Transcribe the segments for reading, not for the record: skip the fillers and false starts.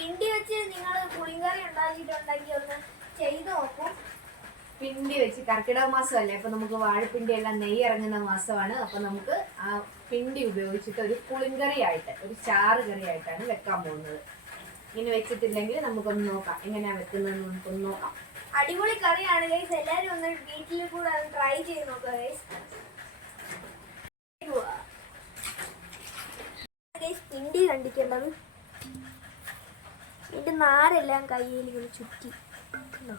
പിണ്ടി വെച്ച് നിങ്ങൾ പുളിങ്കറി ഉണ്ടാക്കിയിട്ടുണ്ടെങ്കിൽ ഒന്ന് ചെയ്ത് നോക്കും. പിണ്ടി വെച്ച് കർക്കിടക മാസമല്ലേ, അപ്പൊ നമുക്ക് വാഴപ്പിണ്ടി എല്ലാം നെയ്യ് ഇറങ്ങുന്ന മാസമാണ്. അപ്പൊ നമുക്ക് ആ പിണ്ടി ഉപയോഗിച്ചിട്ട് ഒരു പുളിങ്കറി ആയിട്ട്, ഒരു ചാറ് കറി ആയിട്ടാണ് വെക്കാൻ പോകുന്നത്. ഇങ്ങനെ വെച്ചിട്ടില്ലെങ്കിൽ നമുക്കൊന്ന് നോക്കാം എങ്ങനെയാ വെക്കുന്നതെന്ന് നമുക്കൊന്ന് നോക്കാം. അടിപൊളി കറിയാണ് ഗൈസ്, എല്ലാവരും ഒന്ന് വീട്ടിൽ കൂടെ ഒന്ന് ട്രൈ ചെയ്ത് നോക്കുക ഗൈസ്. പിണ്ടി കണ്ടിക്കേണ്ടത് ഇതിന്റെ നാരെല്ലാം കയ്യിൽ ചുറ്റി കണ്ടോ.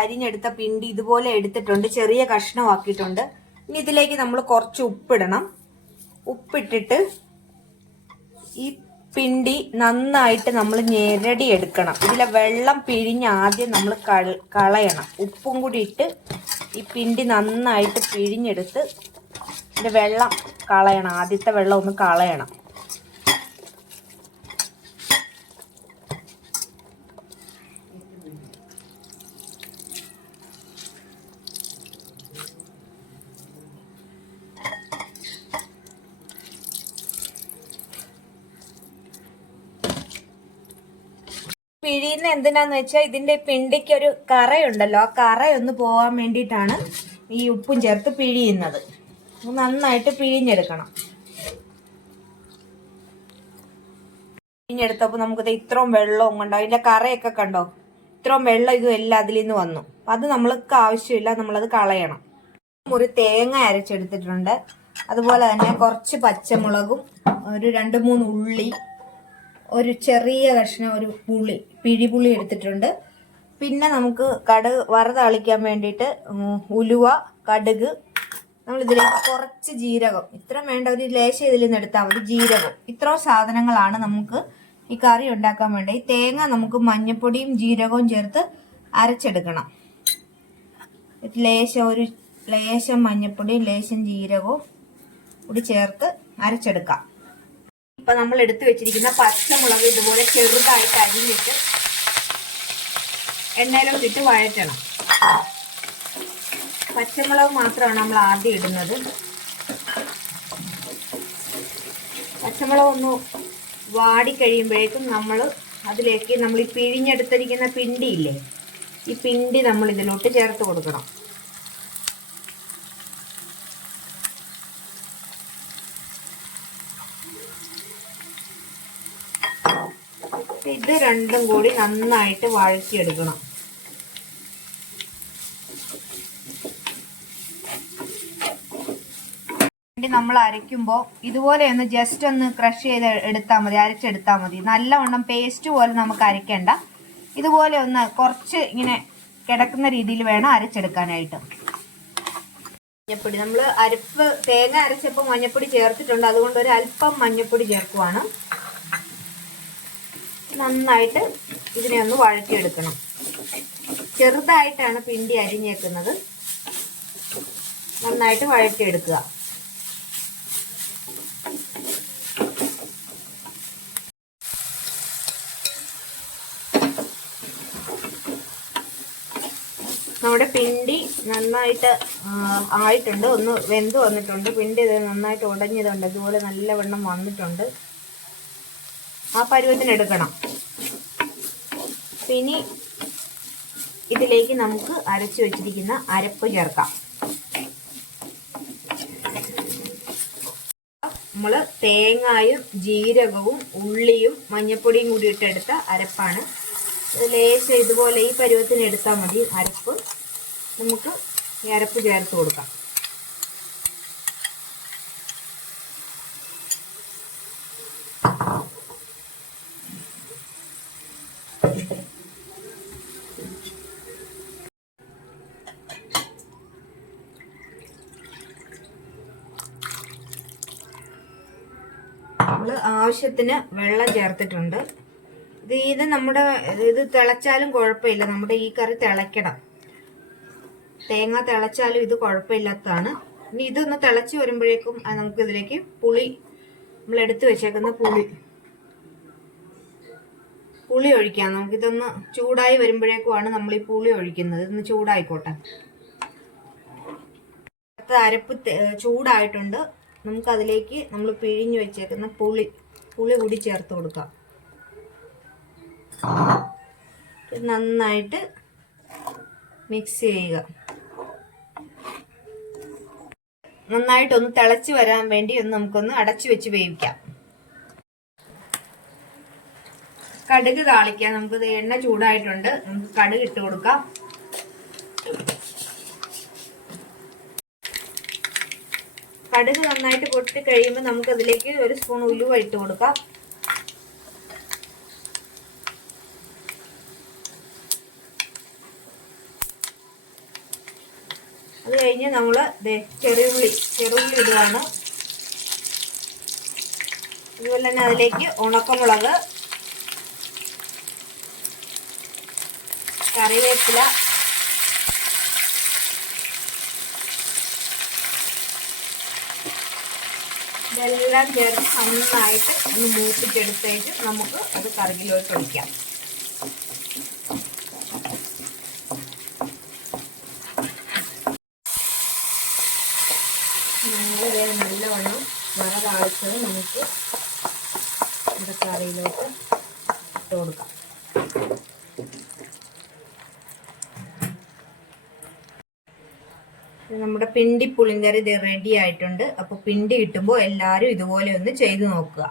അരിഞ്ഞെടുത്ത പിണ്ടി ഇതുപോലെ എടുത്തിട്ടുണ്ട്, ചെറിയ കഷ്ണമാക്കിയിട്ടുണ്ട്. ഇനി ഇതിലേക്ക് നമ്മൾ കുറച്ച് ഉപ്പിടണം. ഉപ്പിട്ടിട്ട് ഈ പിണ്ടി നന്നായിട്ട് നമ്മൾ ഞെരടി എടുക്കണം. ഇതിലെ വെള്ളം പിഴിഞ്ഞ് ആദ്യം നമ്മൾ കളയണം. ഉപ്പും കൂടി ഇട്ട് ഈ പിണ്ടി നന്നായിട്ട് പിഴിഞ്ഞെടുത്ത് ഇതിന്റെ വെള്ളം കളയണം. ആദ്യത്തെ വെള്ളം ഒന്ന് കളയണം. പിഴിയുന്ന എന്തിനാന്ന് വെച്ചാൽ ഇതിന്റെ പിണ്ടിക്ക് ഒരു കറയുണ്ടല്ലോ, ആ കറയൊന്ന് പോകാൻ വേണ്ടിയിട്ടാണ് ഈ ഉപ്പും ചേർത്ത് പിഴിയുന്നത്. നന്നായിട്ട് പിഴിഞ്ഞെടുക്കണം. പിഴിഞ്ഞെടുത്തപ്പോൾ നമുക്കത് ഇത്രയും വെള്ളവും കണ്ടോ, അതിന്റെ കറയൊക്കെ കണ്ടോ, ഇത്രയും വെള്ളം ഇതും എല്ലാം അതിൽ നിന്ന് വന്നു. അത് നമ്മൾക്ക് ആവശ്യമില്ല, നമ്മളത് കളയണം. ഒരു തേങ്ങ അരച്ചെടുത്തിട്ടുണ്ട്. അതുപോലെ തന്നെ കുറച്ച് പച്ചമുളകും ഒരു 2-3 ഉള്ളി, ഒരു ചെറിയ കഷ്ണം ഒരു പിഴിപുളി എടുത്തിട്ടുണ്ട്. പിന്നെ നമുക്ക് കടുക് വറുതളിക്കാൻ വേണ്ടിയിട്ട് ഉലുവ, കടുക്, നമ്മൾ ഇതിലേക്ക് കുറച്ച് ജീരകം, ഇത്ര വേണ്ട, ഒരു ലേശം ഇതിൽ നിന്ന് എടുത്താൽ മതി. ജീരകം, ഇത്രയും സാധനങ്ങളാണ് നമുക്ക് ഈ കറി ഉണ്ടാക്കാൻ വേണ്ടി. ഈ തേങ്ങ നമുക്ക് മഞ്ഞപ്പൊടിയും ജീരകവും ചേർത്ത് അരച്ചെടുക്കണം. ഒരു ലേശം മഞ്ഞപ്പൊടിയും ലേശം ജീരകവും കൂടി ചേർത്ത് അരച്ചെടുക്കാം. ഇപ്പൊ നമ്മൾ എടുത്തു വെച്ചിരിക്കുന്ന പച്ചമുളക് ഇതുപോലെ ചെറുതായിട്ട് അരിഞ്ഞിട്ട് എണ്ണയിലോട്ടിട്ട് വഴറ്റണം. പച്ചമുളക് മാത്രമാണ് നമ്മൾ ആദ്യം ഇടുന്നത്. പച്ചമുളക് ഒന്ന് വാടിക്കഴിയുമ്പോഴേക്കും നമ്മൾ അതിലേക്ക് നമ്മൾ ഈ പിഴിഞ്ഞെടുത്തിരിക്കുന്ന പിണ്ടിയില്ലേ, ഈ പിണ്ടി നമ്മൾ ഇതിലോട്ട് ചേർത്ത് കൊടുക്കണം. ഇത് രണ്ടും കൂടി നന്നായിട്ട് വഴറ്റിയെടുക്കണം. നമ്മൾ അരയ്ക്കുമ്പോൾ ഇതുപോലെ ഒന്ന് ജസ്റ്റ് ഒന്ന് ക്രഷ് ചെയ്ത് എടുത്താൽ മതി, അരച്ചെടുത്താൽ മതി. നല്ലവണ്ണം പേസ്റ്റ് പോലെ നമുക്ക് അരയ്ക്കേണ്ട. ഇതുപോലെ ഒന്ന് കുറച്ച് ഇങ്ങനെ കിടക്കുന്ന രീതിയിൽ വേണം അരച്ചെടുക്കാനായിട്ട്. മഞ്ഞപ്പൊടി നമ്മൾ തേങ്ങ അരച്ചപ്പോൾ മഞ്ഞപ്പൊടി ചേർത്തിട്ടുണ്ട്, അതുകൊണ്ട് ഒരു അല്പം മഞ്ഞപ്പൊടി ചേർക്കുവാണ്. നന്നായിട്ട് ഇതിനെ ഒന്ന് വഴറ്റിയെടുക്കണം. ചെറുതായിട്ടാണ് പിണ്ടി അരിഞ്ഞേക്കുന്നത്. നന്നായിട്ട് വഴറ്റിയെടുക്കുക. നമ്മുടെ പിണ്ടി നന്നായിട്ട് ആയിട്ടുണ്ട്, ഒന്ന് വെന്ത് വന്നിട്ടുണ്ട്. പിണ്ടി ഇത് നന്നായിട്ട് ഉടഞ്ഞതുണ്ട്, അതുപോലെ നല്ലവണ്ണം വന്നിട്ടുണ്ട്. ആ പരുവത്തിന് എടുക്കണം. ഇനി ഇതിലേക്ക് നമുക്ക് അരച്ചു വെച്ചിരിക്കുന്ന അരപ്പ് ചേർക്കാം. നമ്മൾ തേങ്ങായും ജീരകവും ഉള്ളിയും മഞ്ഞപ്പൊടിയും കൂടി ഇട്ടെടുത്ത അരപ്പാണ്. ലേശം ഇതുപോലെ ഈ പരുവത്തിന് എടുത്താൽ മതി അരപ്പ്. നമുക്ക് ഈ അരപ്പ് ചേർത്ത് കൊടുക്കാം. നമ്മൾ ആവശ്യത്തിന് വെള്ളം ചേർത്തിട്ടുണ്ട്. ഇത് നമ്മുടെ ഇത് തിളച്ചാലും കുഴപ്പമില്ല, നമ്മുടെ ഈ കറി തിളയ്ക്കണം. തേങ്ങ തിളച്ചാലും ഇത് കുഴപ്പമില്ലാത്തതാണ്. ഇനി ഇതൊന്ന് തിളച്ച് വരുമ്പോഴേക്കും നമുക്ക് ഇതിലേക്ക് പുളി, നമ്മൾ എടുത്തു വെച്ചേക്കുന്ന പുളി പുളി ഒഴിക്കാം. നമുക്കിതൊന്ന് ചൂടായി വരുമ്പോഴേക്കുമാണ് നമ്മൾ ഈ പുളി ഒഴിക്കുന്നത്. ഇതൊന്ന് ചൂടായിക്കോട്ടെ. അരപ്പ് ചൂടായിട്ടുണ്ട്. നമുക്കതിലേക്ക് നമ്മൾ പിഴിഞ്ഞു വെച്ചേക്കുന്ന പുളി കൂടി ചേർത്ത് കൊടുക്കാം. നന്നായിട്ട് മിക്സ് ചെയ്യുക. നന്നായിട്ടൊന്ന് തിളച്ച് വരാൻ വേണ്ടി നമുക്കൊന്ന് അടച്ചു വെച്ച് വേവിക്കാം. കടുക് താളിക്കാം. നമുക്ക് എണ്ണ ചൂടായിട്ടുണ്ട്. നമുക്ക് കടുക് ഇട്ട് കൊടുക്കാം. കടുക് നന്നായിട്ട് പൊട്ടി കഴിയുമ്പോൾ നമുക്കതിലേക്ക് 1 സ്പൂൺ ഉലുവ ഇട്ട് കൊടുക്കാം. അത് കഴിഞ്ഞ് നമ്മൾ ചെറുള്ളി ഇടുകയാണ്. അതുപോലെ തന്നെ അതിലേക്ക് ഉണക്കമുളക്, കറിവേപ്പില, ഇതെല്ലാം ചേർത്ത് നന്നായിട്ട് ഒന്ന് മൂപ്പിച്ചെടുത്തേക്ക് നമുക്ക് അത് കറിയിലോട്ട് ഒഴിക്കാം. നല്ലവണ്ണം വറ താളിച്ചത് നമുക്ക് നമ്മുടെ കറിയിലോട്ട് ഇട്ട് കൊടുക്കാം. നമ്മുടെ പിണ്ടി പുളിങ്കറി റെഡി ആയിട്ടുണ്ട്. അപ്പോൾ പിണ്ടി കിട്ടുമ്പോൾ എല്ലാവരും ഇതുപോലെ ഒന്ന് ചെയ്ത് നോക്കുക.